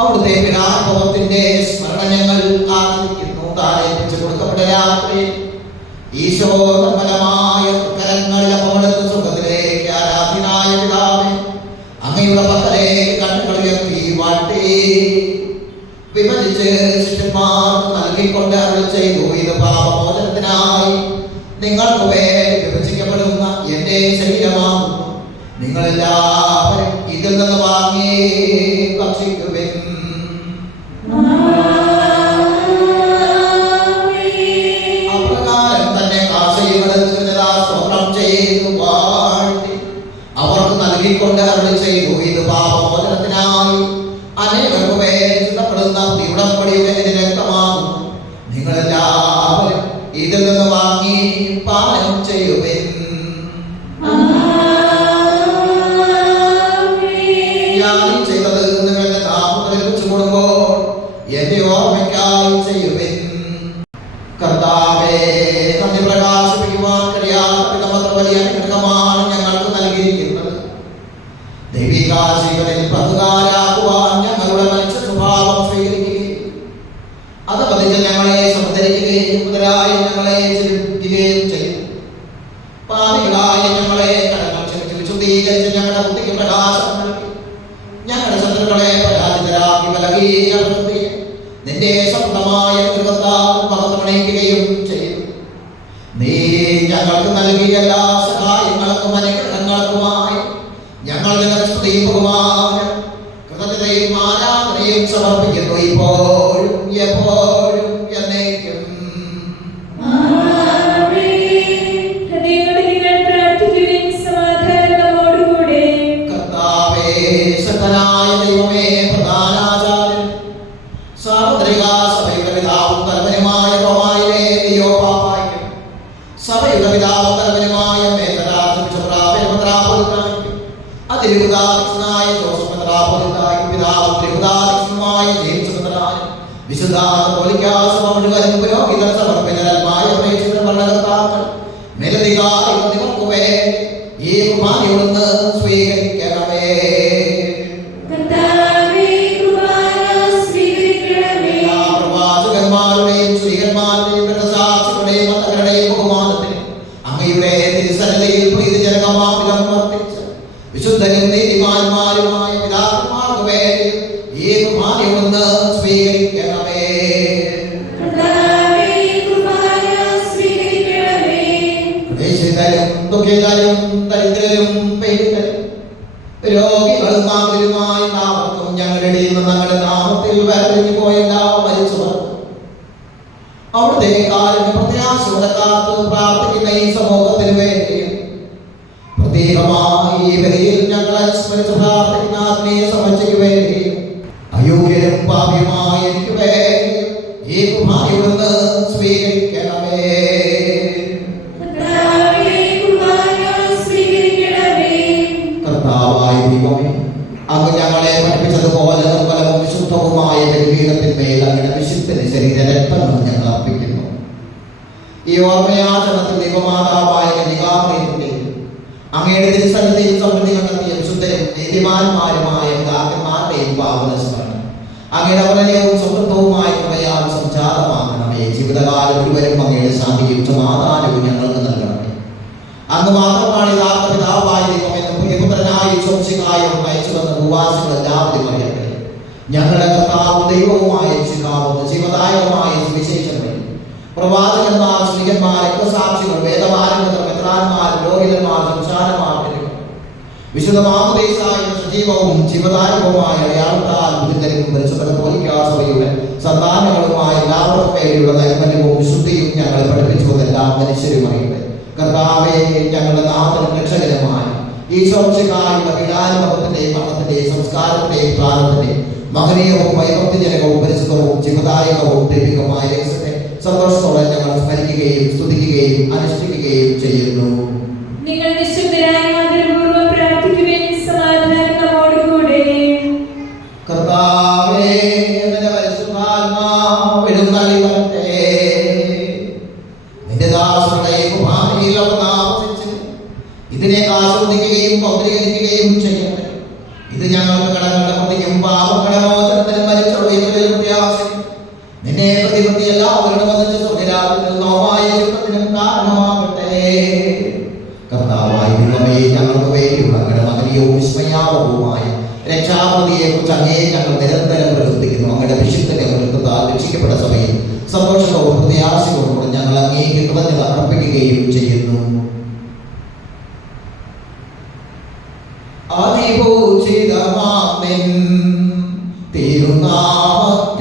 അവിടുത്തെ പിതാനുഭവത്തിന്റെ സ്മരണ ഞങ്ങൾ ആചരിക്കുന്നു. താരേൽപ്പിച്ചു കൊടുക്കപ്പെട്ട രാത്രി ഈശോ നിർമ്മലമായ കരങ്ങളിൽ അപ്പമെടുത്ത് സുഖത്തിലേക്ക് ആരാധ്യനായ പിതാവേ, അങ്ങയുടെ പക്കലേക്ക് കണ്ണുകൾ ഉയർത്തി വാഴ്ത്തി വിഭജിച്ച് ശിഷ്യന്മാർക്ക് നൽകിക്കൊണ്ട് അരുളി ചെയ്തു, ഇത് പാപമോചനത്തിനായി നിങ്ങൾക്ക് വേണ്ടി വിഭജിക്കപ്പെടുന്ന എന്റെ ശരീരമാകുന്നു. നിങ്ങളെല്ലാവരും ഇതിൽ നിന്ന് വാങ്ങി ഭക്ഷിക്കുവിൻ. ആമേൻ. ഉടമ്പടിയുടെ എന്റെ രക്തമാകുന്നു. നിങ്ങളെല്ലാവരും ഇതിൽ നിന്ന് വാങ്ങി പാനം ചെയ്യുവിൻ. ഞാൻ ചെയ്തത് നിങ്ങളുടെ നാമത്തിൽ വെച്ചു കൊടുക്കുമ്പോൾ എന്റെ ഓർമ്മയ്ക്കായി ചെയ്യുവിൻ. കർത്താവേ, നന്ദി പ്രകാശിപ്പിക്കുവാൻ കഴിയാത്ത അത്ര വലിയ അനുഗ്രഹമാണ് ഞങ്ങൾക്ക് നൽകിയിരിക്കുന്നത്. ദൈവിക ജീവനിൽ പങ്കുകാരാക്കുവാൻ ഞങ്ങളുടെ മനുഷ്യ സ്വഭാവം സ്വീകരിക്കുകയും അത് പതിച്ച് ഞങ്ങളെ സംതരിക്കുകയും മുതലായി ഞങ്ങളെ ചിരിക്കുകയും ചെയ്യും. പാപികളായ ഞങ്ങളെ കടങ്ങൾ ക്ഷമിച്ച് വിശുദ്ധീകരിച്ച് ഞങ്ങളുടെ ബുദ്ധിക്ക് പ്രകാശം നൽകി ഞങ്ങളുടെ ശത്രുക്കളെ പരാജിതരാക്കി ബലഹീനപ്പെടുത്തി നിന്റെ സ്വന്തമായ കൃപത്താൽ പകർന്നണിയിക്കുകയും ചെയ്യും. നീ ഞങ്ങൾക്ക് നൽകിയ എല്ലാ സഹായങ്ങൾക്കും അനുഗ്രഹങ്ങൾക്കുമായി ഞങ്ങൾ നിങ്ങളുടെ സ്തുതിയും ബഹുമാനം കൃതജ്ഞതയും ആരാധനയും സമർപ്പിക്കുന്നു, ഇപ്പോഴും എപ്പോഴും എന്നേക്കും. കർത്താവേ, ശക്തനായ ദൈവമേ, പ്രധാനാചാര്യൻ സാർവത്രിക സഭയുടെ പിതാവും തലവനുമായ റോമായിലെ ലിയോ പാപ്പായ്ക്കും സഭയുടെ പിതാവും തലവനുമായ അതിരൂപതാധ്യക്ഷനായ ജോസഫ് മെത്രാപ്പൊലീത്തായ്ക്കും പിതാവും തിരുപതാധ്യക്ഷനുമായ ജെയിംസ് മെത്രാനും വിശുദ്ധ കത്തോലിക്കാ സഭ മുഴുവനും പുരോഹിതർ സമർപ്പിതരന്മായ പ്രേക്ഷിത ഭരണകർത്താക്കൾ മേലധികാരികൾ നിവർക്കു വേണ്ടി ഈ കുർബാനയോടൊന്ന് സ്വീകരിക്കണമേ. പ്രവാചകന്മാരുടെയും സ്ത്രീകന്മാരുടെയും രക്തസാക്ഷികളുടെയും മതങ്ങളുടെയും ബഹുമാനത്തിന് അങ്ങയുടെ തിരുസന്നിധിയിൽ പ്രീതിജനകമാവിധം വർത്തിച്ച് വിശുദ്ധരും നീതിമാന്മാരുമായ പിതാക്കന്മാർക്ക് വേണ്ടി ഈ കുർബാനയൊന്ന് സ്വീകരിക്കണമേ. ക്ലേശിതരും ദുഃഖിതരും ദരിദ്രരും പീഡിതരും രോഗികളും മാതൃരുമായ നാമത്തും ഞങ്ങളുടെ ഇടയിൽ നിന്ന് ഞങ്ങളുടെ നാമത്തിൽ വേർതിരിഞ്ഞു പോയ എല്ലാവരും മരിച്ചവർ അവിടുത്തെ കാലിന് പ്രത്യാശയോടെ കാത്ത് പ്രാർത്ഥിക്കുന്ന ഈ സമൂഹത്തിന് വേണ്ടിയും പ്രത്യേകമായി ഈ ബലിയിൽ ഞങ്ങളെ സ്മരിച്ച് പ്രാർത്ഥിക്കുന്ന ആത്മീയ സമർച്ചയ്ക്ക് വേണ്ടിയും അയോഗ്യനും പാപിയുമായ എനിക്ക് വേണ്ടി ഈ കുർബാനയോടൊന്ന് സ്വീകരിക്കണമേ. കർത്താവായ ദൈവമേ, അങ്ങ് ഞങ്ങളെ പഠിപ്പിച്ചതുപോലെ നിർമ്മലവും വിശുദ്ധവുമായ ബലിപീഠത്തിന്മേൽ അങ്ങയുടെ വിശുദ്ധ ശരീര രക്തങ്ങൾ ഞങ്ങൾ അർപ്പിക്കുന്നു. ഈ ഓർമ്മയാചരണത്തിൽ ദൈവമാതാവായ കന്യകാമറിയത്തിന്റെയും അങ്ങയുടെ തിരുസന്നിധിയിൽ സമൃദ്ധി കണ്ടെത്തിയ വിശുദ്ധരും നീതിമാന്മാരുമായ പിതാക്കന്മാരുടെയും പാവന സ്മരണം അങ്ങയുടെ അവലയവും സമൃദ്ധവുമായ കൃപയാൽ സംജാതമാക്കണമേ. ജീവിതകാലം മുഴുവനും അങ്ങയുടെ ശാന്തിയും സമാധാനവും ഞങ്ങൾക്ക് നൽകണമേ. അങ്ങ് മാത്രമാണ് യഥാർത്ഥ പിതാവായ ദൈവമെന്ന് പ്രിയപുത്രനായ ഈശോമിശിഹായെ അയച്ചു വന്ന ഭൂവാസികൾ എല്ലാവരും അറിയട്ടെ. ഞങ്ങളുടെ കർത്താവും ദൈവവുമായ ഈശോമിശിഹാവുന്ന ജീവദായകമായ സുവിശേഷങ്ങൾ പ്രവാചകന്മാർ, സ്ത്രീകന്മാർ, രക്തസാക്ഷികൾ, വേദപാരംഗതർ, മെത്രാന്മാർ, പുരോഹിതന്മാർ, സംസാരമാർ, വിശുദ്ധ മാമോദീസായ സജീവവും ജീവദായകവുമായ അടയാളത്താൽ ബുദ്ധിതരും പരിശുദ്ധ കത്തോലിക്കാ സഭയുടെ സന്താനങ്ങളുമായ എല്ലാവർക്കും വേണ്ടിയുള്ള നൈർമല്യവും വിശുദ്ധിയും ഞങ്ങളെ പഠിപ്പിച്ചുവതെല്ലാം മനുഷ്യരുമായിട്ട് കർത്താവേ, ഞങ്ങളുടെ നാഥനും രക്ഷകനുമായ ഈശോമിശിഹായുടെ പീഡാനുഭവത്തിന്റെയും മരണത്തിന്റെയും സംസ്കാരത്തിന്റെയും പ്രാരംഭത്തിന്റെയും മഹനീയവും വൈഭക്തിജനകവും പരിശുദ്ധവും ജീവദായകവും ദൈവികമായ രഹസ്യത്തെ സന്തോഷത്തോടെ ഞങ്ങൾ സ്മരിക്കുകയും സ്തുതിക്കുകയും അനുഷ്ഠിക്കുകയും ചെയ്യുന്നു. നിങ്ങൾ നിശബ്ദരായി ആദരപൂർവ്വം പ്രാർത്ഥിക്കുവിൻ. സമാധാനം നമ്മോടുകൂടെ. കർത്താവേ, നിന്റെ പരിശുദ്ധാത്മാവ് എഴുന്നള്ളി വരട്ടെ. നിന്റെ ദാസരുടെ കുർബാനയിൽ അവർ ആവസിച്ച് ഇതിനെ ആസ്വദിക്കുകയും പൗത്രീകരിക്കുകയും ചെയ്യട്ടെ. ഇത് ഞങ്ങൾക്ക് കടങ്ങളുടെ പ്രതിക്കും പാപങ്ങളുടെ മോചനത്തിനും മരിച്ചുള്ളവരുടെ പ്രത്യാശയും നിന്നെ പ്രതിപത്തി എല്ലാവരുടെ വന്നിച്ച് സ്വർഗ്ഗരാജ്യത്തിൽ നോമായ ജീവിതത്തിനും കാരണമാകട്ടെ. കർത്താവായ ദൈവമേ, ഞങ്ങൾക്ക് വേണ്ടിയുള്ള അങ്ങയുടെ മഹനീയവും വിസ്മയാവഹവുമായ രക്ഷാപ്രതിയെ കുറിച്ച് അങ്ങേ ഞങ്ങൾ നിരന്തരം പ്രവർത്തിക്കുന്നു. അങ്ങയുടെ വിശുദ്ധനെ രക്ഷിക്കപ്പെട്ട സഭയിൽ സന്തോഷത്തോടും പ്രത്യാശയോടും ഞങ്ങൾ അങ്ങേക്ക് കൃതജ്ഞത അർപ്പിക്കുകയും ചെയ്യുന്നു. അതിപൂജിതമാം തിരുനാമത്തിനിതാ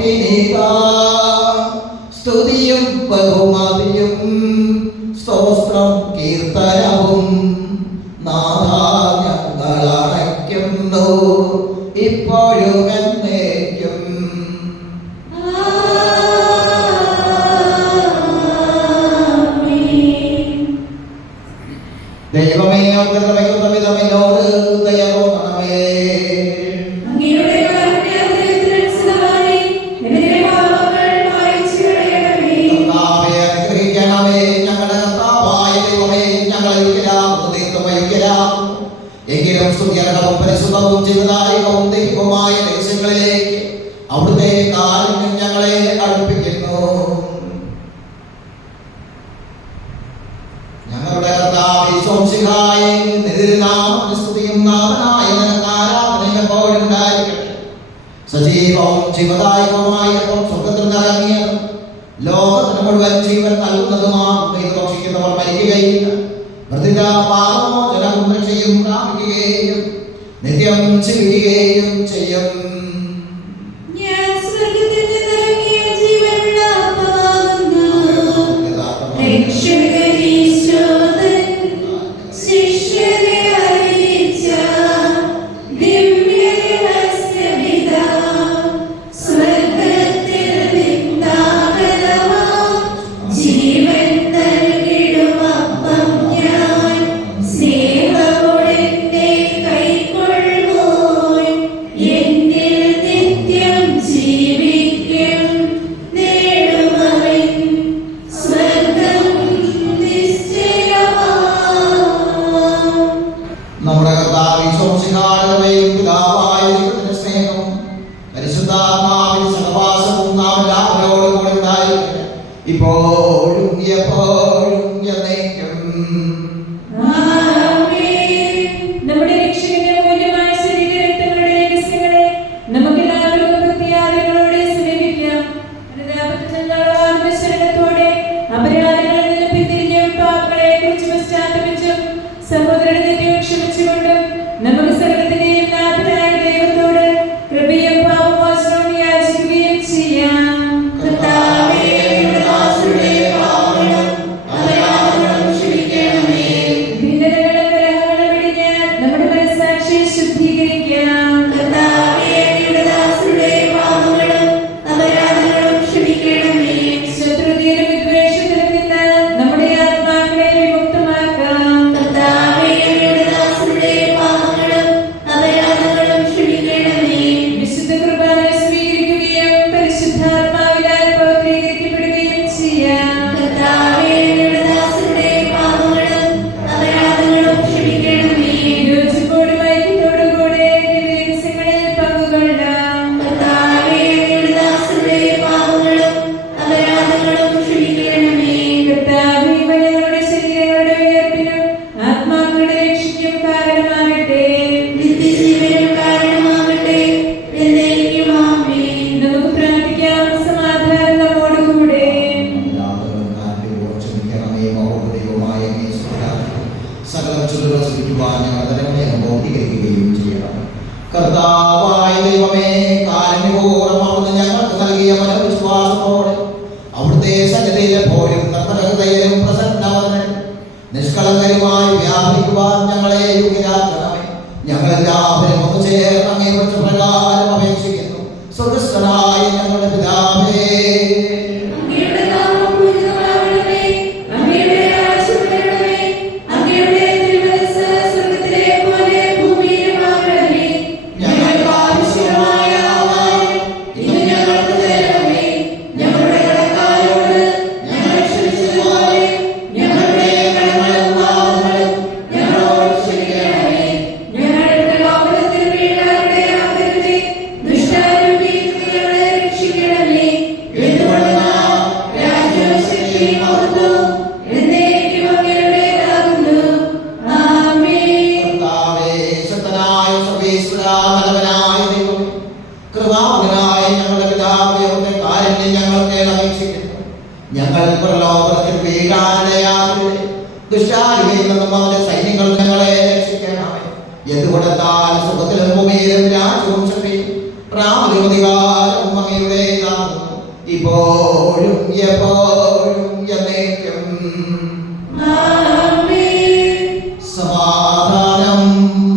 സ്തുതിയും ബഹുമതിയും സ്തോത്രം കീർത്തനവും നാഥാ ഞങ്ങൾ അണയ്ക്കുന്നു ഇപ്പോഴും എന്നേക്കും. ആമേൻ. അർപ്പിക്കുന്നു. ഞങ്ങളുടെ കർത്താവേ ഈശോമിശിഹായേ, നിന്റെ നാമത്തിന് സ്തുതിയും നാഥനായ നിനക്ക് ആരാധനയും എപ്പോഴും ഉണ്ടായിരിക്കട്ടെ. സജീവവും ജീവദായകവുമായ സ്വർഗ്ഗത്തിൽ നിറങ്ങിയത് ലോകത്തിന് മുഴുവൻ ജീവൻ നൽകുന്നതുമാകുന്ന ഇത് ഭക്ഷിക്കുന്നവർ മരിക്കുകയില്ല, മൃതിക പാപമോചനം രക്ഷയും പ്രാപിക്കുകയും നിത്യം ജീവിക്കുകയും ചെയ്യും. ഞാൻ സ്വർഗ്ഗത്തിൽ നിന്നിറങ്ങിയ ജീവനുള്ള അപ്പമാകുന്നു. രക്ഷകനീശോദൻ ശിഷ്യരെ അറിയിച്ച ദിവ്യരഹസ്യമിതാ. സ്വർഗ്ഗത്തിൽ നിന്നാഗതമാം ജീവൻ നൽകിടും അപ്പം ഞാൻ സ്നേഹമോടെന്നെ കൈക്കൊള്ളുവോൻ. എന്നിൽ നിത്യം ജീവിക്കും, നേടുമവൻ സ്വർഗ്ഗം നിശ്ചയമാം. നമ്മുടെ കർത്താവ് ഈശോമിശിഹായുടെ പിതാവായ ദൈവത്തിന്റെ സ്നേഹവും പരിശുദ്ധാത്മാവിന്റെ സഹവാസവും നാം എല്ലാവരോടും കൂടെ ഉണ്ടായിരിക്കട്ടെ, ഇപ്പോഴും എപ്പോഴും എന്നേക്കും. ആമേൻ. നമ്മുടെ രക്ഷകന്റെ മൂല്യമായ ശരീരരക്തങ്ങളുടെ രഹസ്യങ്ങളെ നമുക്കെല്ലാവർക്കും ഭക്തിയാദരങ്ങളോടെ സമീപിക്കാം. അനുതാപത്തിൽ നിന്നുള്ള ആത്മശരണത്തോടെ അപരാധങ്ങളിൽ നിന്ന് പിന്തിരിഞ്ഞ് പാപങ്ങളെ കുറിച്ച് പശ്ചാത്തപിച്ചും സഹോദരനെ തെറ്റുകൾ ക്ഷമിച്ചുകൊണ്ടും നമുക്ക് സകലത്തിന്റെയും നാഥനായ ദൈവത്തോട് കൃപയും പാപമോചനവും യാചിക്കുകയും ചെയ്യാം. കർത്താവേ, ഞങ്ങളുടെ ദാസരുടെ പാപങ്ങളും അപരാധങ്ങളും ക്ഷമിക്കണമേ. ഭിന്നതകളും കലഹങ്ങളും വെടിഞ്ഞ് നമ്മുടെ മനസ്സാക്ഷിയെ ശുദ്ധീകരിക്കാം. കർത്താവേ, ഞങ്ങളുടെ ദാസരുടെ പാപങ്ങളും അപരാധങ്ങളും ക്ഷമിക്കണമേ. ശത്രുതയിലും വിദ്വേഷത്തിലും നിന്ന് നമ്മുടെ ആത്മാക്കളെ വിമുക്തമാക്കാം. കർത്താവേ, ഞങ്ങളുടെ ദാസരുടെ പാപങ്ങളും അപരാധങ്ങളും ക്ഷമിക്കണമേ. വിശുദ്ധ കുർബാന സ്വീകരിക്കുകയും പരിശുദ്ധാത്മാവിനാൽ പൗത്രീകരിക്കപ്പെടുകയും ചെയ്യാം. കർത്താവേ, ഞങ്ങളുടെ ദാസരുടെ പാപങ്ങളും അപരാധങ്ങളും ക്ഷമിക്കണമേ. യോജിപ്പോടും ഐക്യത്തോടും കൂടെ ദിവ്യരഹസ്യങ്ങളിൽ പങ്കുകൊള്ളാം. കർത്താവേ, ഞങ്ങളുടെ ദാസരുടെ പാപങ്ങളും അപരാധങ്ങളും ക്ഷമിക്കണമേ. കർത്താവേ, ഇവ ഞങ്ങളുടെ ശരീരങ്ങളുടെ ഉയർപ്പിനും ആത്മാക്കളുടെ രക്ഷയ്ക്കും കാരണമാകട്ടെ. നിത്യജീവനും കാരണമാകട്ടെ. എന്നേക്കും ആമേൻ. നമുക്ക് പ്രാർത്ഥിക്കാം. സമാധാനം നമ്മോടുകൂടെ. എല്ലാവരും കാരണവും ക്ഷമിക്കണമേ, മഹോന്നതയുമായ അങ്ങേ സ്തുതിക്കാം. സകല ചുരുള സ്തുതിക്കുവാൻ ഞങ്ങൾ തലമുറയെ ബോധീകരിക്കുകയും ചെയ്യണം. കർത്താവായ ദൈവമേ, കാരുണ്യപൂർവ്വം അവിടുന്ന് ഞങ്ങൾക്ക് നൽകിയ മനോവിശ്വാസത്തോടെ അവിടുത്തെ സന്നിധിയിൽ എപ്പോഴും നിർമ്മലഹൃദയരും പ്രസന്നവദനും നിഷ്കളങ്കരുമായി വ്യാപരിക്കുവാൻ ഞങ്ങളെ യോഗ്യരാക്കണമേ. ഞങ്ങളെല്ലാവരും ഒന്ന് ചേർന്ന് അങ്ങേ പ്രകാരം അപേക്ഷിക്കുന്നു. സ്വർഗ്ഗസ്ഥനായ ഞങ്ങളുടെ പിതാവേ, അങ്ങയുടെ നാമം പൂജിതമാകണമേ. അങ്ങയുടെ രാജ്യം വരണമേ. അങ്ങയുടെ തിരുമനസ്സ് സ്വർഗ്ഗത്തിലെ പോലെ ഭൂമിയിലുമാകണമേ. ഞങ്ങൾക്ക് ആവശ്യമായ ആഹാരം ഇന്ന് ഞങ്ങൾക്ക് തരണമേ. ഞങ്ങളുടെ കടക്കാരോട് ഞങ്ങൾ ക്ഷമിച്ചതുപോലെ ഞങ്ങളുടെ കടങ്ങളും പാപങ്ങളും ഞങ്ങളോട് ക്ഷമിക്കണമേ. ഞങ്ങളുടെ പ്രലോഭനത്തിൽ വീഴാനിടയാക്കരുതേ. ദുഷ്ടാരൂപിയിൽ നിന്ന് ഞങ്ങളെ രക്ഷിക്കണമേ. എന്തുകൊണ്ടെന്നാൽ രാജ്യവും ശക്തിയും മഹത്വവും എന്നേക്കും അങ്ങയുടേതാകുന്നു. ആമേൻ. കർത്താവേ, ശക്തനായ സർവ്വേശ്വരാ, നല്ലവനായ ദൈവമേ, കൃപാവനായ ഞങ്ങളുടെ പിതാവേ, അവിടുത്തെ കാരുണ്യം ഞങ്ങൾക്ക് അപേക്ഷിക്കുന്നു. ഞങ്ങൾ പ്രലോഭനത്തിൽ വീഴാനിടയാകരുതേ. ദുഷ്ടാരൂപിയിൽ നിന്നും അവന്റെ സൈന്യങ്ങൾ ഞങ്ങളെ രക്ഷിക്കണമേ. എന്തുകൊണ്ടെന്നാൽ സുഖത്തിലും ഭൂമിയിലും രാജ്യവും ശക്തിയും പ്രാബല്യവും അധികാരവും അങ്ങയുടേതാകുന്നു, ഇപ്പോഴും എപ്പോഴും എന്നേക്കും. ആമേൻ. സമാധാനം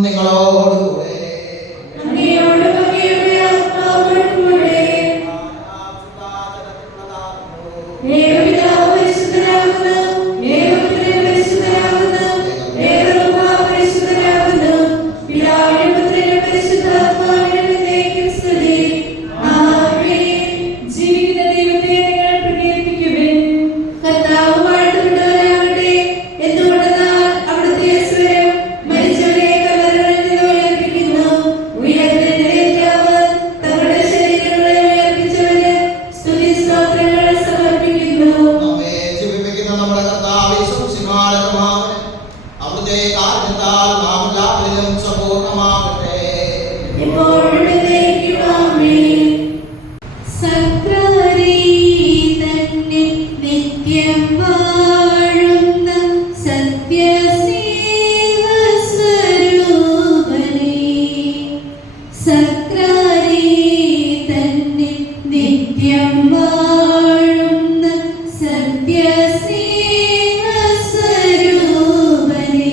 നിങ്ങളോടുകൂടെ. അങ്ങയോടും അങ്ങയുടെ ആത്മാവോടും കൂടെ. ഏകപിതാവ് പരിശുദ്ധനാകുന്നു. ഏകപുത്രൻ പരിശുദ്ധനാകുന്നു. ഏകരൂപ പരിശുദ്ധനാകുന്നു. പിതാവിനും പുത്രനും പരിശുദ്ധാത്മാവിനും എന്നേക്കും സ്തുതി. ആമേൻ. ജീവിക്കുന്ന ദൈവത്തെ നിങ്ങൾ പ്രകീർത്തിക്കുവിൻ. കർത്താവ് വാഴ്ത്തപ്പെട്ടവനാകട്ടെ. എന്തുകൊണ്ടെന്നാൽ അവിടുത്തെ സ്വരം മരിച്ചവരെ കല്ലറകളിൽ നിന്ന് ഉയർപ്പിക്കുന്നു. ഉയർത്തലിന്റെ രാജാവ് തങ്ങളുടെ ശരീരങ്ങളെ ഉയർപ്പിച്ചവന് സ്തുതി സ്തോത്രങ്ങൾ അവിടുത്തെ കാരണത്താൽ നാം എല്ലാവരിലും സമ്പൂർണ്ണമാകട്ടെ. എപ്പോഴും എന്നേക്കും ആമേൻ. സക്രാരി തന്നെ നിത്യം വാഴുന്ന സത്യസ്നേഹസ്വരൂപനേ, സക്രാരി തന്നെ നിത്യം വാഴുന്ന സത്യസ്നേഹസ്വരൂപനേ,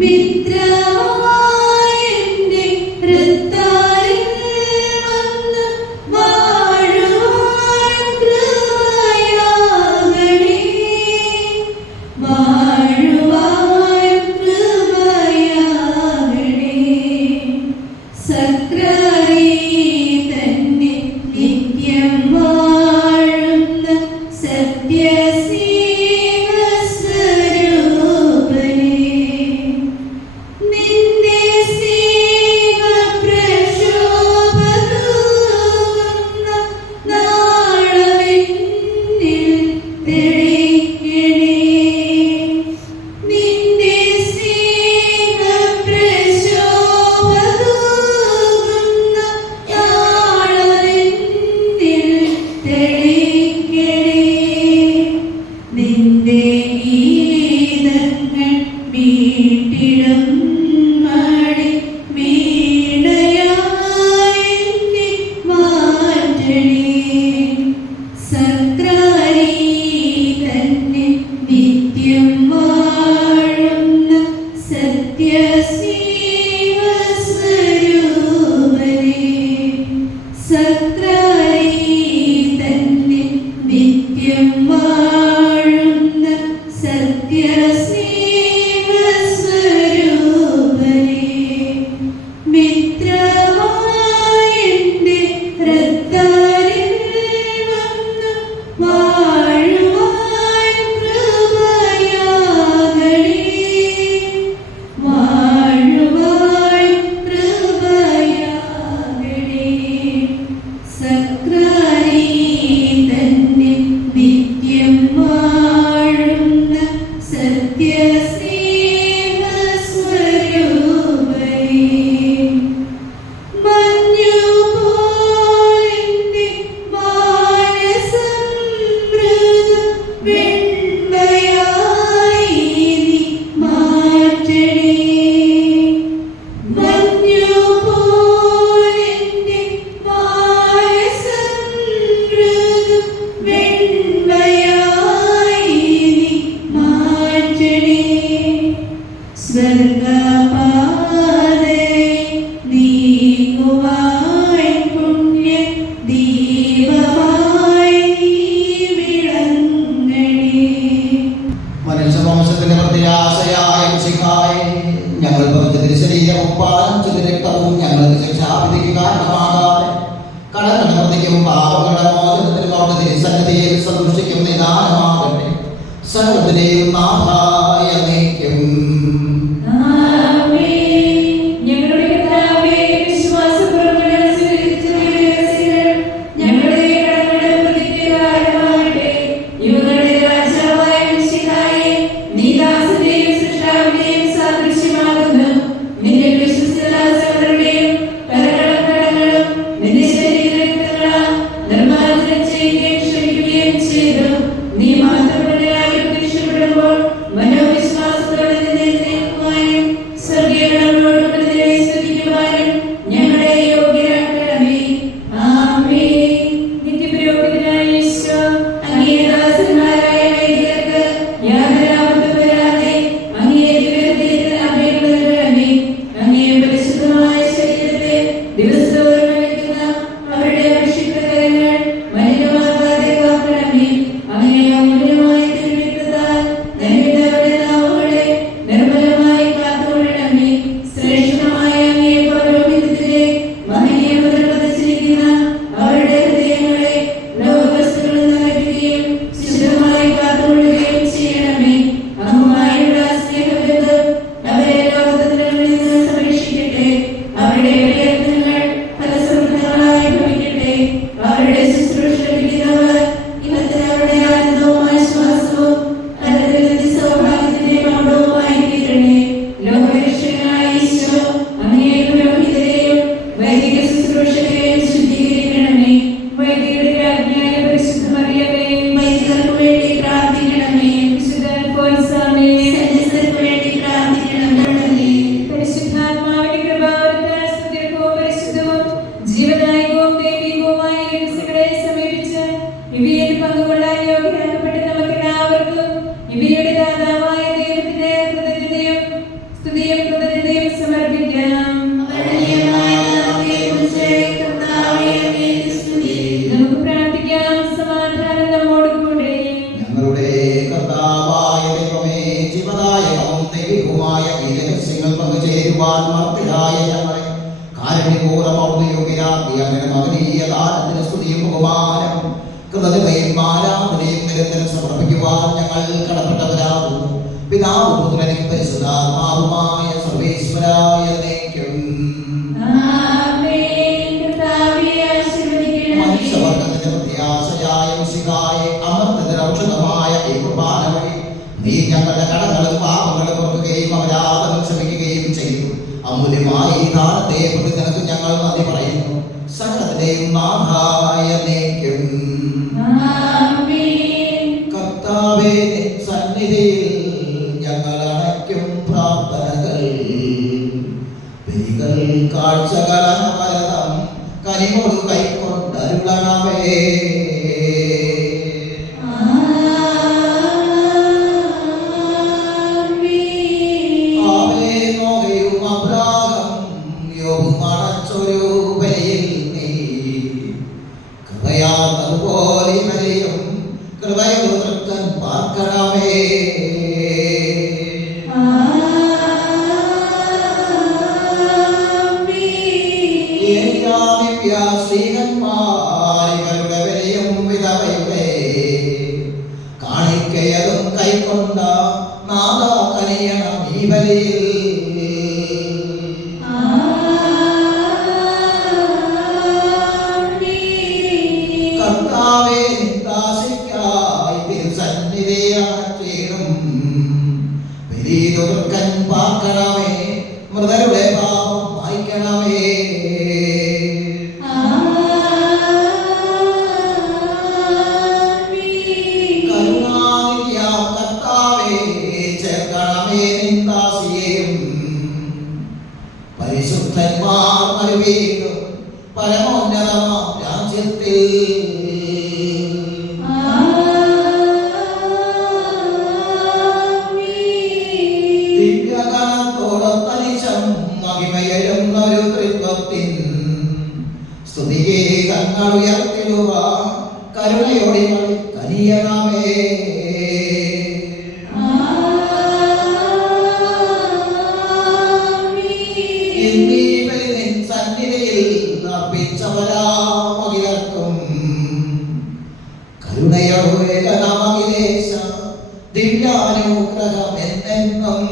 മിത്രമായെന്റെ ഹൃത്താരിൽ വന്ന് വാഴുവാൻ കൃപയാകണേ, വാഴുവാൻ കൃപയാകണേ. സക്രാരി തന്നെ നിത്യം വാഴുന്ന സത്യസ്നേഹസ്വരൂപനേ, നിന്റെ സ്നേഹപ്രശോഭതൂകുന്ന നാളമെന്നിൽ തെളിക്കണേ, നിന്റെ സ്നേഹപ്രശോഭതൂകുന്ന നാളമെന്നിൽ തെളിക്കണേ. നിന്റെ ഗീതങ്ങൾ മീട്ടിടും മണി വീണയായി എന്നെ മാറ്റണേ, സക്രാരി തന്നെ നിത്യം വാഴുന്ന സത്യസ്നേഹസ്വരൂപനേ, സക്രാരി തന്നെ നിത്യം വാഴുന്ന സത്യസ്നേഹസ്വരൂപനേ, മിത്രമായെന്റെ ഹൃത്താരിൽ വന്ന് വാഴുവാൻ കൃപയാകണേ, വാഴുവാൻ കൃപയാകണേ. സക്രാരി തന്നെ നിത്യം വാഴുന്ന സത്യസ്നേഹസ്വരൂപനേ, മഞ്ഞുപോലെന്റെ മാനസം മൃദു വെണ്മയായി നീ മാറ്റണേ, മഞ്ഞുപോലെന്റെ മാനസം മൃദു വെണ്മയായി നീ മാറ്റണേ. സ്വർഗപാതേ നീങ്ങുവാൻ പുണ്യ ദീപമായി നീ വിളങ്ങണേ. മനുഷ്യവംശത്തിന്റെ പ്രത്യാശയായ മിശിഹായേ, ഞങ്ങൾ പതിച്ച തിരുശരീരവും പാലിച്ച രക്തവും ഞങ്ങൾക്ക് ശിക്ഷാവിധിക്ക് കാരണമാകാതെ കടങ്ങളുടെ പ്രതിക്കും പാപങ്ങളുടെ മോചനത്തിനും അവിടുത്തെ തിരുസന്നിധിയിൽ സന്തോഷിക്കും നിദാനമാകട്ടെ. സകലത്തിലെയും നാഥായ നീക്കും. ആമേൻ. ഞങ്ങളുടെ കർത്താവേ, വിശ്വാസപൂർവ്വം സ്വീകരിച്ച ഞങ്ങളുടെ കടങ്ങളുടെ പ്രതിക്ക് കാരണമാകട്ടെ. യുവങ്ങളുടെ രാജാവായ മിശിഹായേ, നീ ദാസന്റെയും സൃഷ്ടാവിന്റെയും സാദൃശ്യമാകുന്നു. നിന്റെ വിശ്വസ്തദാസരുടെയും കരങ്ങളും കടങ്ങളും നിന്റെ ശരീരരക്തങ്ങളാൽ നിർമ്മാർജ്ജനം ചെയ്യുകയും ക്ഷമിക്കുകയും ചെയ്തു. നീ മാത്രമുള്ളവരായി രക്ഷപ്പെടുമ്പോൾ മനോവിശ്വാസത്തോടെ നിന്നെ ഇവയിൽ പങ്കുകൊള്ളാൻ യോഗ്യരാക്കപ്പെട്ട നമുക്കെല്ലാവർക്കും ഇവയുടെ ദാതാവായ ദൈവത്തിന് കൃതജ്ഞതയും സ്തുതിയും കൃതജ്ഞതയും സമർപ്പിക്കാം. നമുക്ക് പ്രാർത്ഥിക്കാം. സമാധാനം നമ്മോട് കൂടെ. ഞങ്ങളുടെ കർത്താവായ ദൈവമേ, ജീവദായകവും ദൈവികവുമായ ഈ രഹസ്യങ്ങൾ പങ്കുചേരുവാൻ മർത്യരായ ഞങ്ങളെ കാരുണ്യപൂർവ്വം അവിടുന്ന് യോഗ്യരാക്കി അങ്ങനെ മകനീയ ദാനത്തിന് സ്തുതിയും ബഹുമാനവും കൃതജ്ഞതയും ആരാധനയും നിരന്തരം സമർപ്പിക്കുവാൻ ഞങ്ങൾ കടപ്പെട്ടവരാകുന്നു. പിതാവും പുത്രനും പരിശുദ്ധാത്മാവുമായ സർവേശ്വരായ എന്നേക്കും. മനുഷ്യവർഗത്തിന്റെ പ്രത്യാശയായ മിശിഹായെ അമർത്യത്തിന് ഔഷധമായ ഈ കുർബാന വഴി നീ ഞങ്ങളുടെ കടങ്ങളും പാപങ്ങളും പുറത്തുകയും അപരാധങ്ങൾ ക്ഷമിക്കുകയും ചെയ്തു. അമൂല്യമായ ഈ ദാനത്തെ പ്രതി നിനക്ക് ഞങ്ങൾ നന്ദി പറയുന്നു. സകലത്തിന്റെയും നാഥായ എന്നേക്കും. കർത്താവേ, നിൻ സന്നിധിയിൽ ഞങ്ങൾ അണയ്ക്കും പ്രാർത്ഥനകൾ ബലികൾ കാഴ്ചകൾ അനവരതം കനിമോട് കൈക്കൊണ്ടരുളണമേ. കാണിക്കയതും കൈക്കൊണ്ട നാദ കനിയണം ഈ ബലിയിൽ. കർത്താവേ, ദാസിക്കായി തിരുസന്നിധിയാക്കണം. ബലിതുർക്കൻ പാർക്കണമേ, മൃതരുടെ പാപം മായ്ക്കണമേ. കരുണാനിധിയാം കർത്താവേ, ചേർക്കണമേ നിൻ ദാസിയെയും. പരിശുദ്ധന്മാർ മരുവീടും പരമോന്നതമാം രാജ്യത്തിൽ. ദിവ്യഗണത്തോടൊത്തനിശം മഹിമയെഴുന്നൊരു ത്രിത്വത്തിൻ സ്തുതിഗീതങ്ങൾ ഉയർത്തിടുക കരുണയോടെ കനിയണമേ. ഇന്നീ ബലി നിൻ സന്നിധിയിൽ അർപ്പിച്ചവരാമകിലർക്കും കരുണയോടെ നമകിലേശ ദിവ്യാനുഗ്രഹം എന്നെന്നും